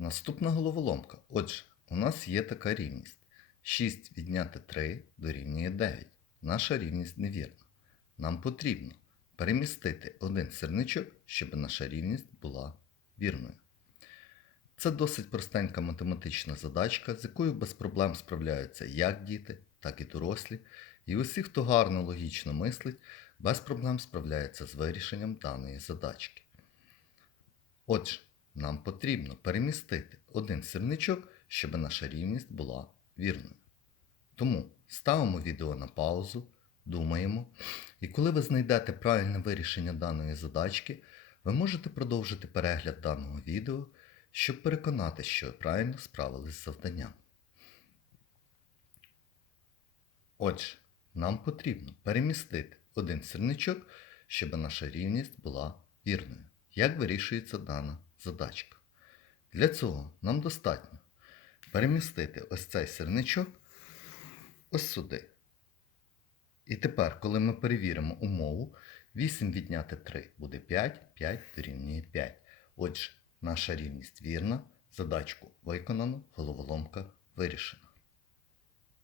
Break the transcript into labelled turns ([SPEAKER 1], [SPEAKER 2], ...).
[SPEAKER 1] Наступна головоломка. Отже, у нас є така рівність. 6 відняти 3 дорівнює 9. Наша рівність невірна. Нам потрібно перемістити один сірничок, щоб наша рівність була вірною. Це досить простенька математична задачка, з якою без проблем справляються як діти, так і дорослі. І усі, хто гарно логічно мислить, без проблем справляється з вирішенням даної задачки. Отже, нам потрібно перемістити один сірничок, щоб наша рівність була вірною. Тому ставимо відео на паузу, думаємо, і коли ви знайдете правильне вирішення даної задачки, ви можете продовжити перегляд даного відео, щоб переконати, що ви правильно справились з завданням. Отже, нам потрібно перемістити один сірничок, щоб наша рівність була вірною. Як вирішується дана задачка? Для цього нам достатньо перемістити ось цей сірничок ось сюди. І тепер, коли ми перевіримо умову, 8 відняти 3 буде 5, 5 дорівнює 5. Отже, наша рівність вірна, задачку виконано, головоломка вирішена.